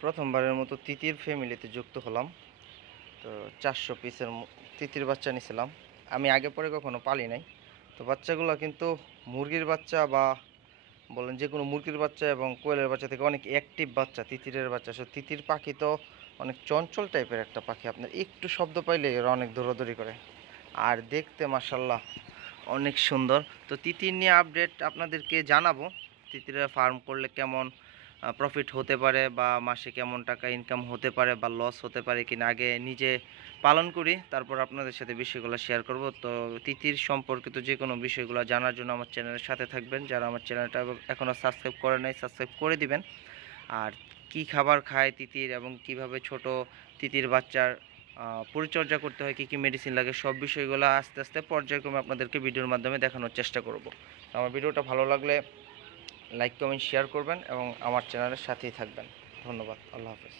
প্রথমবারের মতো তিতির ফ্যামিলিতে যুক্ত হলাম। তো 400 পিসের তিতির বাচ্চা নিয়েছিলাম। আমি আগে পরে কখনো পালি নাই। তো বাচ্চাগুলো কিন্তু মুরগির বাচ্চা বা বলেন যে কোনো মুরগির বাচ্চা এবং কোয়েলের বাচ্চা থেকে অনেক অ্যাক্টিভ বাচ্চা, তিতিরের বাচ্চা। তিতির পাখি তো অনেক চঞ্চল টাইপের একটা পাখি, আপনার একটু শব্দ পাইলে এরা অনেক দৌড়াদৌড়ি করে। আর দেখতে মাশাল্লাহ অনেক সুন্দর। তো তিতির নিয়ে আপডেট আপনাদেরকে জানাবো। তিতিরের ফার্ম করলে কেমন প্রফিট হতে পারে বা মাসে কেমন টাকা ইনকাম হতে পারে বা লস হতে পারে কিনা, আগে নিজে পালন করি, তারপর আপনাদের সাথে বিষয়গুলো শেয়ার করব। তো তিতির সম্পর্কিত যে কোনো বিষয়গুলো জানার জন্য আমার চ্যানেলের সাথে থাকবেন। যারা আমার চ্যানেলটা এখনও সাবস্ক্রাইব করে নাই, সাবস্ক্রাইব করে দিবেন। আর কি খাবার খায় তিতির এবং কিভাবে ছোট তিতির বাচ্চার পরিচর্যা করতে হয়, কী কী মেডিসিন লাগে, সব বিষয়গুলো আস্তে আস্তে পর্যায়ক্রমে আপনাদেরকে ভিডিওর মাধ্যমে দেখানোর চেষ্টা করব। আমার ভিডিওটা ভালো লাগলে লাইক কমেন্ট শেয়ার করবেন এবং আমার চ্যানেলের সাথেই থাকবেন। ধন্যবাদ। আল্লাহ হাফেজ।